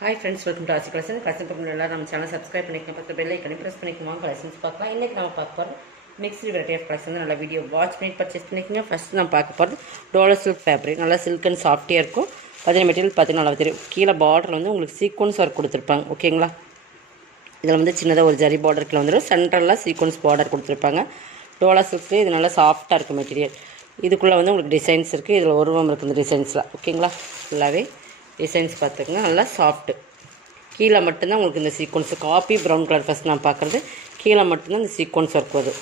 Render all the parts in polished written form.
Hi friends, welcome to ஆசி collection. Collection பார்க்கணும் எல்லாரும் நம்ம சேனல் சப்ஸ்கிரைப் பண்ணிக்கணும், பக்கத்து பெல் ஐக்கனை ப்ரெஸ் பண்ணிக்கணும். கலெக்ஷன்ஸ் பார்க்கலாம். இன்றைக்கி நம்ம பார்க்க போகிறது மிக்ஸ்டு வெரைட்டி ஆஃப் கலெக்ஷன். நல்லா வீடியோ வாட்ச் பண்ணி பர்ச்சேஸ் பண்ணிக்கோங்க. ஃபஸ்ட்டு நம்ம பார்க்க போகிறது டோலர் சில்க் ஃபேப்ரிக். நல்லா சில்க் அண்ட் சாஃப்டியாக இருக்கும். பார்த்தீங்கன்னா மெட்டீரியல் பார்த்தீங்கன்னா நல்லா தெரியும். கீழே பார்டர் வந்து உங்களுக்கு சீக்வன்ஸ் ஒர்க் கொடுத்துருப்பாங்க. ஓகேங்களா, இதில் வந்து சின்னதாக ஒரு ஜரி பார்டருக்குள்ள வந்துடும். சென்டரில் சீக்வன்ஸ் பார்டர் கொடுத்துருப்பாங்க. டோலர் சில்க்ஸ்லேயே இது நல்லா சாஃப்டாக இருக்கும் மெட்டீரியல். இதுக்குள்ளே வந்து உங்களுக்கு டிசைன்ஸ் இருக்குது. இதில் உருவம் இருக்குது இந்த டிசைன்ஸில். ஓகேங்களா, ஃபுல்லாகவே டிசைன்ஸ் பார்த்துக்குங்க. நல்லா சாஃப்ட்டு. கீழே மட்டும்தான் உங்களுக்கு இந்த sequence copy brown colour first நான் பார்க்குறது. கீழே மட்டும்தான் இந்த சீக்வன்ஸ் ஒர்க் வரும்.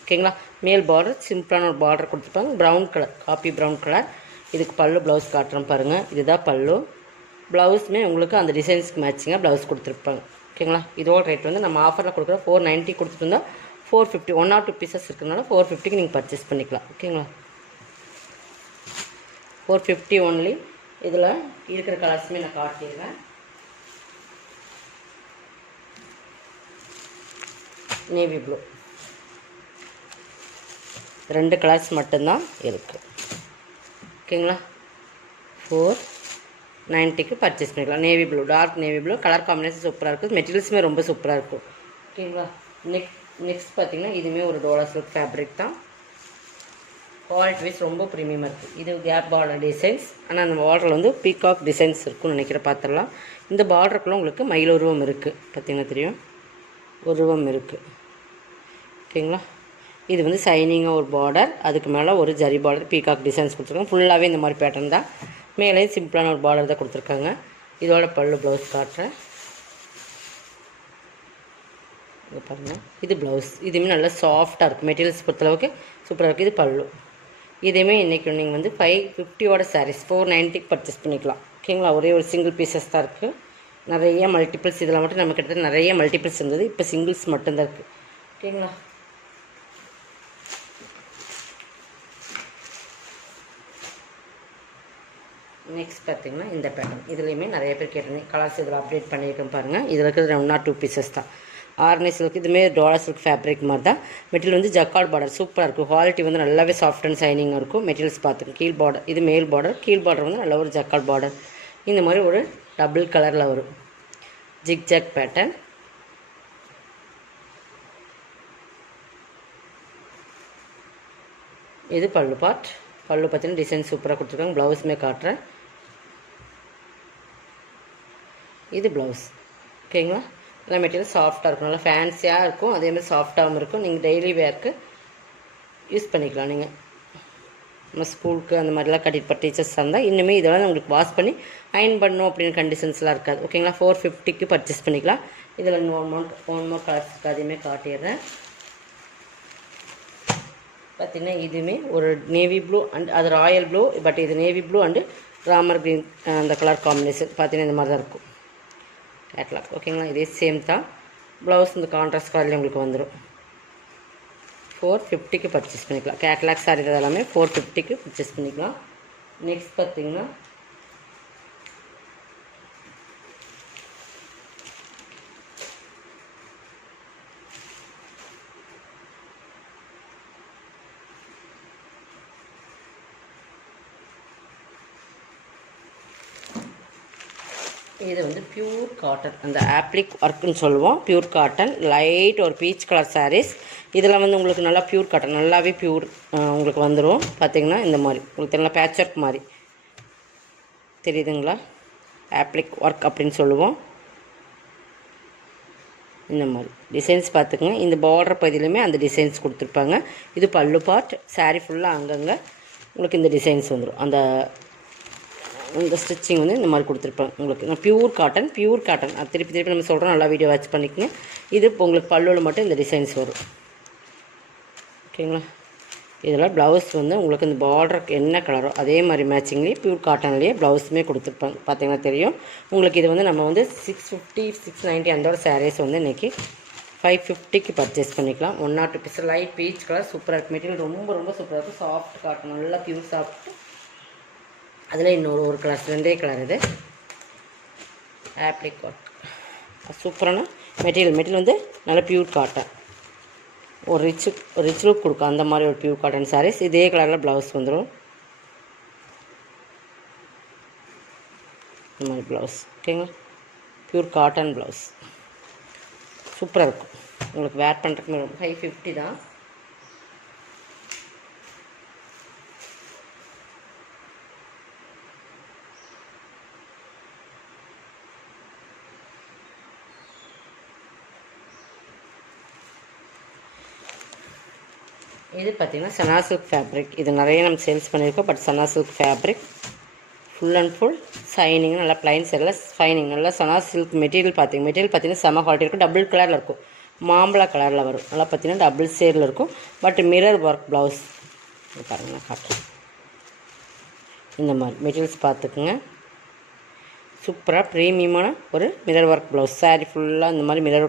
ஓகேங்களா, மேல் பார்டர் சிம்பிளான ஒரு பார்டர் கொடுத்துருப்பாங்க. Brown colour, copy brown colour. இதுக்கு பல்லு ப்ளவுஸ் காட்டுறேன் பாருங்கள். இதுதான் பல்லு. ப்ளவுஸுமே உங்களுக்கு அந்த டிசைன்ஸ்க்கு மேட்சிங்காக ப்ளவுஸ் கொடுத்துருப்பாங்க. ஓகேங்களா, இதோட ரேட் வந்து நம்ம ஆஃபரில் கொடுக்குற 490 கொடுத்துருந்தா 450. 1 or 2 பீசஸ் இருக்கிறதுனால 450க்கு நீங்கள் பர்ச்சேஸ் பண்ணிக்கலாம். ஓகேங்களா, 450 ஒன்லி. இதில் இருக்கிற கலர்ஸுமே நான் காட்டிடுவேன். நேவி ப்ளூ, 2 கலர்ஸ் மட்டும்தான் இருக்குது. ஓகேங்களா, 490க்கு பர்ச்சேஸ் பண்ணிக்கலாம். Navy blue, dark navy blue colour combination சூப்பராக இருக்குது. மெட்டீரியல்ஸுமே ரொம்ப சூப்பராக இருக்கும். ஓகேங்களா, நெக்ஸ்ட் பார்த்திங்கன்னா இதுவுமே ஒரு டோலா சில்க் ஃபேப்ரிக் தான். குவாலிட்டி வைஸ் ரொம்ப ப்ரீமியமாக இருக்குது. இது கேப் பார்டர் டிசைன்ஸ். ஆனால் அந்த பார்டரில் வந்து பீகாக் டிசைன்ஸ் இருக்குன்னு நினைக்கிற பார்த்துடலாம். இந்த பார்டருக்குள்ள உங்களுக்கு மயில் உருவம் இருக்குது. பார்த்திங்கன்னா தெரியும், உருவம் இருக்குது. ஓகேங்களா, இது வந்து சைனிங்காக ஒரு பார்டர், அதுக்கு மேலே ஒரு ஜரி பார்டர் பீகாக் டிசைன்ஸ் கொடுத்துருக்காங்க. ஃபுல்லாகவே இந்த மாதிரி பேட்டர்ன் தான். மேலே சிம்பிளான ஒரு பார்டர் தான் கொடுத்துருக்காங்க. இதோட பல்லு ப்ளவுஸ் காட்டுறேன். இது பாருங்கள், இது ப்ளவுஸ். இதுவுமே நல்லா சாஃப்டாக இருக்குது. மெட்டீரியல்ஸ் பொறுத்தளவுக்கு சூப்பராக இருக்குது. இது பல்லு. இதேமே இன்றைக்கி நீங்கள் வந்து 550ஓட சாரீஸ் 490க்கு பர்ச்சேஸ் பண்ணிக்கலாம். ஓகேங்களா, ஒரே ஒரு சிங்கிள் பீசஸ் தான் இருக்குது. நிறைய மல்டிபிள்ஸ் இதில் மட்டும் நம்ம கிட்டத்தட்ட நிறைய மல்டிபிள்ஸ் இருந்தது. இப்போ சிங்கிள்ஸ் மட்டும்தான் இருக்குது. ஓகேங்களா, நெக்ஸ்ட் பார்த்திங்கன்னா இந்த பேட்டர்ன். இதுலேயுமே நிறைய பேர் கேட்டிருந்தேன். கலர்ஸ் இதில் அப்டேட் பண்ணியிருக்கேன் பாருங்கள். இதில் இருக்கிறது 1 or 2 பீசஸ் தான். ஆர்னி சில்க், இதுமாரி டோலா சில்க் ஃபேப்ரிக் மாதிரி தான். மெட்டீரியல் வந்து ஜக்கார்ட் பார்டர் சூப்பராக இருக்கும். குவாலிட்டி வந்து நல்லாவே சாஃப்ட் அண்ட் சைனிங்காக இருக்கும். மெட்டீரியல்ஸ் பார்த்துங்க. கீழ் பார்டர், இது மேல் பார்டர். கீழ் பார்டர் வந்து நல்ல ஒரு ஜக்கார்ட் பார்டர். இந்த மாதிரி ஒரு டபுள் கலரில் வரும் ஜிக் ஜாக் பேட்டர்ன். இது பல்லு பார்ட். பல்லு பார்த்தீங்கன்னா டிசைன் சூப்பராக கொடுத்துருக்காங்க. ப்ளவுஸுமே காட்டுறேன். இது ப்ளவுஸ். ஓகேங்களா, நல்லா மெட்டீரியல் சாஃப்டாக இருக்கும். நல்லா ஃபேன்சியாக இருக்கும். அதேமாதிரி சாஃப்டாகவும் இருக்கும். நீங்கள் டெய்லி வேர்க்கு யூஸ் பண்ணிக்கலாம். நீங்கள் நம்ம ஸ்கூலுக்கு அந்த மாதிரிலாம் கட்டிட்டு போகிற டீச்சர்ஸாக இருந்தால் இன்னுமே இதெல்லாம் உங்களுக்கு வாஷ் பண்ணி அயன் பண்ணணும் அப்படின்னு கண்டிஷன்ஸ்லாம் இருக்காது. ஓகேங்களா, 450க்கு பர்ச்சேஸ் பண்ணிக்கலாம். இதில் ஒன் மோர் கலர்ஸ் இருக்குது. அதையுமே காட்டிடுறேன். பார்த்திங்கன்னா இதுவுமே ஒரு நேவி ப்ளூ அண்ட் அது ராயல் ப்ளூ. பட் இது navy blue and Ramar green அந்த கலர் காம்பினேஷன். பார்த்திங்கன்னா இந்த மாதிரி தான் இருக்கும் கேட்லாக். ஓகேங்களா, இதே சேம் தான். ப்ளவுஸ் இந்த கான்ட்ராஸ்ட் கலர்லேயே உங்களுக்கு வந்துடும். 450க்கு பர்ச்சேஸ் பண்ணிக்கலாம். கேட்லாக் சாரி எல்லாமே 450க்கு பர்ச்சேஸ் பண்ணிக்கலாம். நெக்ஸ்ட் பார்த்திங்கன்னா இது வந்து பியூர் காட்டன், அந்த ஆப்ளிக் ஒர்க்குன்னு சொல்லுவோம். பியூர் காட்டன், லைட் ஒரு பீச் கலர் சாரீஸ். இதில் வந்து உங்களுக்கு நல்லா பியூர் காட்டன், நல்லாவே பியூர் உங்களுக்கு வந்துடும். பார்த்திங்கன்னா இந்த மாதிரி உங்களுக்கு நல்லா பேட்ச் ஒர்க் மாதிரி தெரியுதுங்களா. ஆப்ளிக் ஒர்க் அப்படின்னு சொல்லுவோம். இந்த மாதிரி டிசைன்ஸ் பார்த்துக்குங்க. இந்த பார்டர் பகுதியிலுமே அந்த டிசைன்ஸ் கொடுத்துருப்பாங்க. இது பல்லு பார்ட். சாரீ ஃபுல்லாக அங்கங்கே உங்களுக்கு இந்த டிசைன்ஸ் வந்துடும். இந்த ஸ்டிச்சிங் வந்து இந்த மாதிரி கொடுத்துருப்பாங்க உங்களுக்கு. நான் பியூர் காட்டன் அது திருப்பி நம்ம சொல்கிறோம். நல்லா வீடியோ வாட்ச் பண்ணிக்கங்க. இது இப்போ உங்களுக்கு பல்லுவில் மட்டும் இந்த டிசைன்ஸ் வரும். ஓகேங்களா, இதில் ப்ளவுஸ் வந்து உங்களுக்கு இந்த பார்டருக்கு என்ன கலரோ அதே மாதிரி மேட்சிங்லேயே பியூர் காட்டன்லேயே ப்ளவுஸுமே கொடுத்துருப்பாங்க. பார்த்தீங்கன்னா தெரியும் உங்களுக்கு. இது வந்து நம்ம வந்து 650 690 அந்தோட சாரீஸ் வந்து இன்றைக்கி 550க்கு பர்ச்சேஸ் பண்ணிக்கலாம். 1 or 2 piece light peach colour சூப்பராக இருக்குது. மெட்டீரியல் ரொம்ப சூப்பராக இருக்கும். சாஃப்ட் காட்டன், நல்லா பியூர் சாஃப்ட். அதில் இன்னொரு கலர்ஸ் 2 கலர். இது ஆப்ளிக் ஒர்க் சூப்பரான மெட்டீரியல் வந்து நல்ல பியூர் காட்டன். ஒரு ரிச் லுக் கொடுக்கும். அந்த மாதிரி ஒரு பியூர் காட்டன் சாரீஸ். இதே கலரில் ப்ளவுஸ் வந்துடும். இந்த மாதிரி ப்ளவுஸ். ஓகேங்களா, ப்யூர் காட்டன் ப்ளவுஸ் சூப்பராக இருக்கும். உங்களுக்கு வேர் பண்ணுறதுக்கு 550 தான். இது பார்த்திங்கன்னா சனா சில்க் ஃபேப்ரிக். இது நிறைய நம்ம சேல்ஸ் பண்ணியிருக்கோம். But Sana silk fabric full and full shining, நல்லா ப்ளைன் சைடில் ஷைனிங், நல்லா சனா சில்க் மெட்டீரியல் பார்த்திங்கன்னா செம குவாலிட்டி இருக்கும். டபுள் கலரில் இருக்கும், மாம்பழ கலரில் வரும். நல்லா பார்த்திங்கன்னா டபுள் ஷேடில் இருக்கும். பட் மிரர் ஒர்க் ப்ளவுஸ் பாருங்கள், நான் காட்டுறேன். இந்த மாதிரி மெட்டீரியல்ஸ் பார்த்துக்குங்க. சூப்பராக ப்ரீமியமான ஒரு மிரர் ஒர்க் ப்ளவுஸ். சாரீ ஃபுல்லாக இந்த மாதிரி மிரர்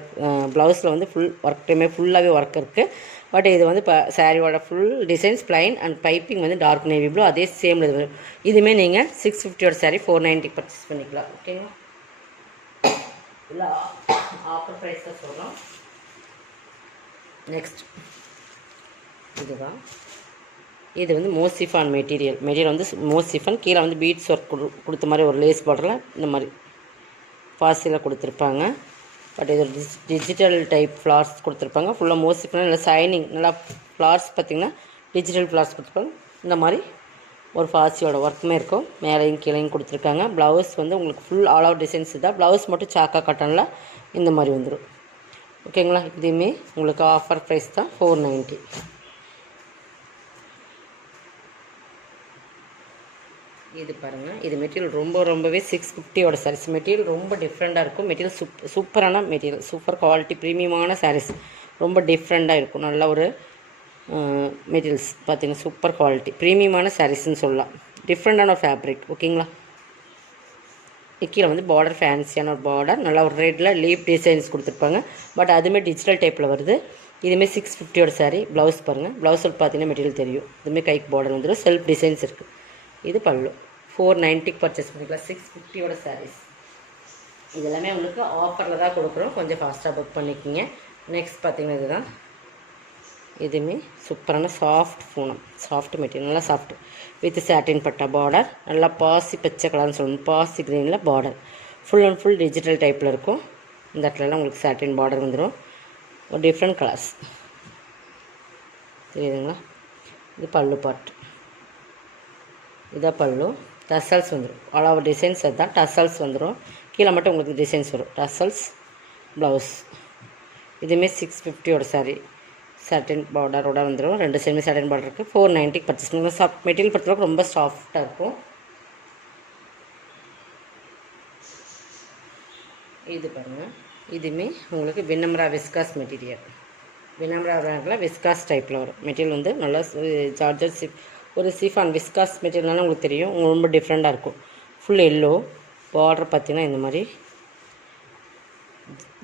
ப்ளவுஸில் வந்து ஃபுல் ஒர்க் டைமே ஃபுல்லாகவே ஒர்க் இருக்குது. பட் இது வந்து இப்போ சாரியோட full designs plain and piping வந்து டார்க் நேவி ப்ளூ, அதே சேம் இது வரும். இதுவுமே நீங்கள் 650 சாரீ 490 பர்ச்சேஸ் பண்ணிக்கலாம். ஓகேங்களா, இல்லை ஆஃபர் ப்ரைஸ் தான் சொல்கிறோம். நெக்ஸ்ட் இதுதான். இது வந்து மோசிஃபான் மெட்டீரியல் வந்து மோசிஃபான். கீழே வந்து பீட்ஸ் ஒர்க் கொடுத்த மாதிரி ஒரு லேஸ் பார்டரில் இந்த மாதிரி பாசியில் கொடுத்துருப்பாங்க. பட் இது டிஜிட்டல் டைப் ஃப்ளார்ஸ் கொடுத்துருப்பாங்க. ஃபுல்லாக மோசிஃபான், நல்லா ஷைனிங், நல்லா ஃப்ளார்ஸ் பார்த்திங்கன்னா டிஜிட்டல் ஃப்ளார்ஸ் கொடுத்துருப்பாங்க. இந்த மாதிரி ஒரு ஃபாசியோட ஒர்க்குமே இருக்கும். மேலேயும் கீழேயும் கொடுத்துருக்காங்க. ப்ளவுஸ் வந்து உங்களுக்கு ஃபுல் ஆல் அவுட் டிசைன்ஸ் தான். ப்ளவுஸ் மட்டும் சாக்கா காட்டனில் இந்த மாதிரி வந்துடும். ஓகேங்களா, இதுவுமே உங்களுக்கு ஆஃபர் ப்ரைஸ் தான் 490. இது பாருங்கள், இது மெட்டீரியல் ரொம்பவே 650 சாரீஸ். மெட்டீரியல் ரொம்ப டிஃப்ரெண்ட்டாக இருக்கும். மெட்டீரியல் சூப்பரான மெட்டீரியல், சூப்பர் குவாலிட்டி ப்ரீமியமான சாரீஸ். ரொம்ப டிஃப்ரெண்ட்டாக இருக்கும். நல்ல ஒரு மெட்டீரியல்ஸ் பார்த்திங்கன்னா சூப்பர் குவாலிட்டி ப்ரீமியமான சாரீஸ்ன்னு சொல்லலாம். டிஃப்ரெண்ட்டான ஃபேப்ரிக். ஓகேங்களா, கீழே வந்து பார்டர் ஃபேன்சியான ஒரு பார்டர், நல்லா ஒரு ரெட்டில் லீப் டிசைன்ஸ் கொடுத்துருப்பாங்க. பட் அதுவுமே டிஜிட்டல் டைப்பில் வருது. இதுவுமே 650 சாரீ. ப்ளவுஸ் பாருங்கள், ப்ளவுஸில் பார்த்தீங்கன்னா மெட்டீரியல் தெரியும். இதுவுமே கைக்கு பார்டர் வந்துடும். செல்ஃப் டிசைன்ஸ் இருக்குது. இது பல்லு 490 பர்ச்சேஸ் பண்ணிக்கலாம். 650 சாரீஸ். இது எல்லாமே உங்களுக்கு ஆஃபரில் தான் கொடுக்குறோம். கொஞ்சம் ஃபாஸ்ட்டாக புக் பண்ணிக்கோங்க. நெக்ஸ்ட் பார்த்திங்கன்னா இதுதான். இதுவுமே சூப்பரான சாஃப்ட் மெட்டீரியல், நல்லா soft with satin patta border, நல்லா பாசி பச்சை கலர்னு சொல்லணும், பாசி க்ரீனில் border. Full and full digital டைப்பில் இருக்கும். இந்த இடத்துலலாம் உங்களுக்கு சாட்டின் பார்டர் வந்துடும். ஒரு டிஃப்ரெண்ட் கலர்ஸ் தெரியுதுங்களா. இது பல்லு பார்ட். இதான் பல்லு. டசல்ஸ் வந்துடும். ஆல் ஓவர் டிசைன்ஸ் அதுதான். டசல்ஸ் வந்துடும். கீழே மட்டும் உங்களுக்கு டிசைன்ஸ் வரும். Tassels blouse. இதுவுமே 650 சாரீ. சாட்டின் பார்டரோட வந்துடும். 2 சைடுமே சாட்டின் பார்டர் இருக்குது. 490 பர்ச்சேஸ் பண்ணுங்கள். சாஃப்ட் மெட்டீரியல் பொறுத்தளவுக்கு ரொம்ப சாஃப்டாக இருக்கும். இது பாருங்கள், இதுவுமே உங்களுக்கு வினம்ரா விஸ்காஸ் மெட்டீரியல். வினம்ரா பிராண்டில் விஸ்காஸ் டைப்பில் வரும். மெட்டீரியல் வந்து நல்லா ஜார்ஜர் ஒரு சிஃபான் விஸ்காஸ் மெட்டீரியல்னால உங்களுக்கு தெரியும். உங்களுக்கு ரொம்ப டிஃப்ரெண்ட்டாக இருக்கும். ஃபுல் எல்லோ பார்டர் பார்த்திங்கன்னா இந்த மாதிரி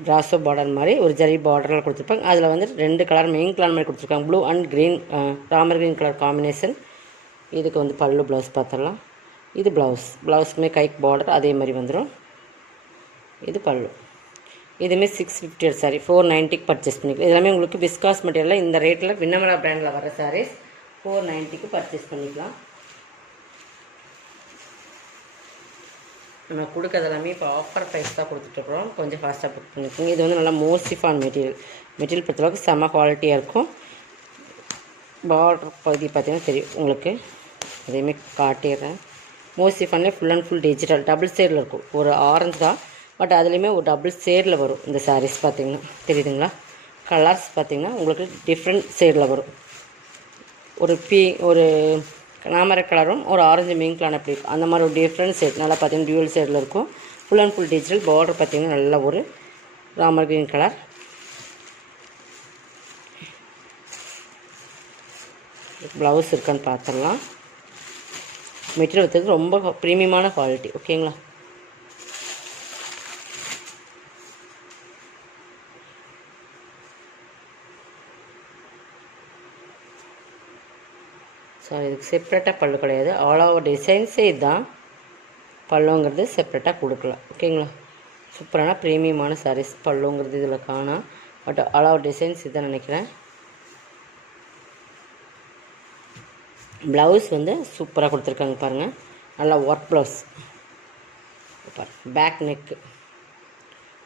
பிராசோ பார்டர் மாதிரி ஒரு ஜரி பார்டரில் கொடுத்துருப்பாங்க. அதில் வந்து 2 கலர் மெயின் கலர் மாதிரி கொடுத்துருக்காங்க. Blue and green, Ramar green colour combination. இதுக்கு வந்து பல்லு ப்ளவுஸ் பார்த்துடலாம். இது ப்ளவுஸுமே கைக்கு பார்டர் அதே மாதிரி வந்துடும். இது பல்லு. இதுவுமே 650 சாரீ. 490 பர்ச்சேஸ் பண்ணிக்கலாம். இதெல்லாமே உங்களுக்கு விஸ்காஸ் மெட்டீரியலில் இந்த ரேட்டில் வினம்ரா பிராண்டில் வர சாரீஸ் 490 பர்ச்சேஸ் பண்ணிக்கலாம். நம்ம கொடுக்கறது எல்லாமே இப்போ ஆஃபர் ப்ரைஸ் தான் கொடுத்துட்ருக்குறோம். கொஞ்சம் ஃபாஸ்ட்டாக புக் பண்ணிக்கோங்க. இது வந்து நல்லா மோசிஃபான் மெட்டீரியல் பொறுத்தளவுக்கு செம்ம குவாலிட்டியாக இருக்கும். பார்டர் பகுதி பார்த்திங்கன்னா தெரியும் உங்களுக்கு. அதேமாதிரி காட்டிடுறேன். மோசிஃபான்லேயே full and full digital double ஷேடில் இருக்கும். ஒரு ஆரஞ்சு தான், பட் அதுலேயுமே ஒரு டபுள் ஷேடில் வரும். இந்த சாரீஸ் பார்த்திங்கன்னா தெரியுதுங்களா. கலர்ஸ் பார்த்திங்கன்னா உங்களுக்கு டிஃப்ரெண்ட் ஷேடில் வரும். ஒரு நாமரை கலரும் ஒரு ஆரஞ்சு மெயின் கலர் அப்படி இருக்கும். அந்த மாதிரி ஒரு டிஃப்ரெண்ட் ஷேட் நல்லா பார்த்திங்கன்னா டியூவல் ஷேடில் இருக்கும். Full and full digital border பார்த்திங்கன்னா நல்ல ஒரு ராமர் க்ரீன் கலர். ப்ளவுஸ் இருக்கான்னு பார்த்துடலாம். மெட்டீரியல் வந்து ரொம்ப ப்ரீமியமான குவாலிட்டி. ஓகேங்களா, ஸோ இதுக்கு செப்ரேட்டாக பல்லு கிடையாது. ஆல் ஓவர் டிசைன்ஸே இதுதான். பல்லுங்கிறது செப்ரேட்டாக கொடுக்கலாம். ஓகேங்களா, சூப்பரான ப்ரீமியமான சாரீஸ். பல்லுங்கிறது இதில் காணாம், பட் ஆல் ஓவர் டிசைன்ஸ் இதுதான் நினைக்கிறேன். ப்ளவுஸ் வந்து சூப்பராக கொடுத்துருக்காங்க பாருங்கள். நல்லா work blouse. Back neck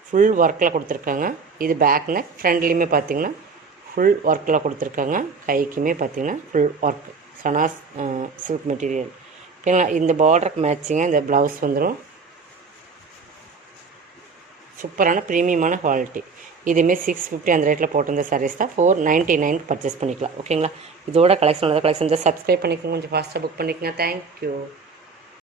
full ஒர்க்கில் கொடுத்துருக்காங்க. இது பேக் நெக், ஃப்ரண்ட்லேயுமே பார்த்தீங்கன்னா ஃபுல் ஒர்க்கில் கொடுத்துருக்காங்க. கைக்குமே பார்த்தீங்கன்னா full work Sana's silk material. ஓகேங்களா. இந்த பார்டருக்கு மேட்சிங்காக இந்த ப்ளவுஸ் வந்துடும். சூப்பரான ப்ரீமியமான குவாலிட்டி. இதுவுமே 650 அந்த ரேட்டில் போட்டிருந்த சாரீஸ் தான். 499 பர்ச்சேஸ் பண்ணிக்கலாம். ஓகேங்களா. இதோட கலெக்ஷன் சப்ஸ்கிரைப் பண்ணிக்கோங்க, கொஞ்சம் ஃபாஸ்ட்டாக புக் பண்ணிக்கோங்க. தேங்க்யூ.